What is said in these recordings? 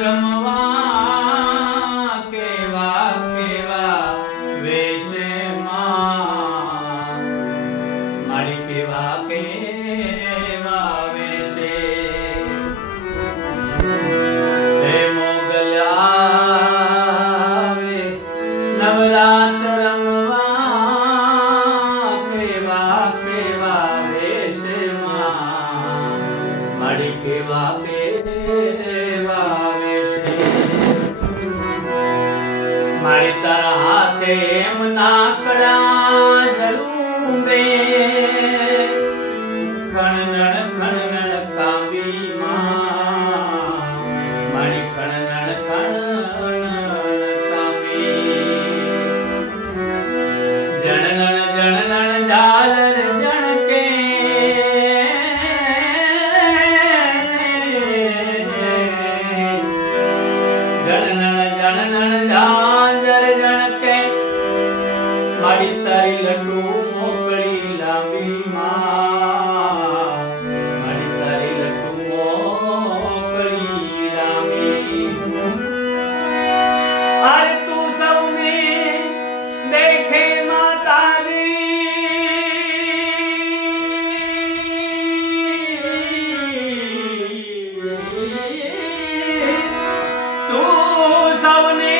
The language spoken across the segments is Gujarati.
રમવા કેવા કેવા વેશમાં મારી કેવા કેવા વેશે હે મોગલ આવે નવરાત રમવા કેવા કેવા વેશમાં મારી કેવા કેવા વેશે મારી તારા હાથે એમ નાકડા જલુંગે ખણનણ ખણનણ કાવી માં મારી ખણનણ ખણનણ કાવી જણનણ જણનણ ઝાલર જણકે જણનણ જણનણ ઝાંઝર જણકે મારી તારી લટુ મોકળી લાંબી માં મારી તારી લટુ મોકળી લાંબી અરે તું સૌને દેખે સૌને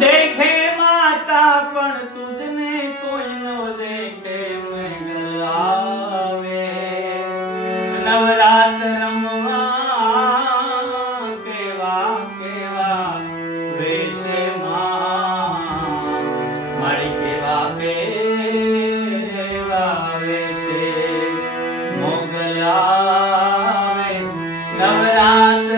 દેખે માતા પણ તુજને કોઈ ન દેખે મંગલ આવે નવરાત રમવા કેવા કેવા વેશે માં મારી કેવા કેવા વેશે મોગલ આવે નવરાત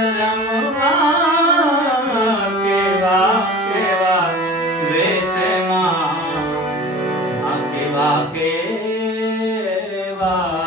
કેવા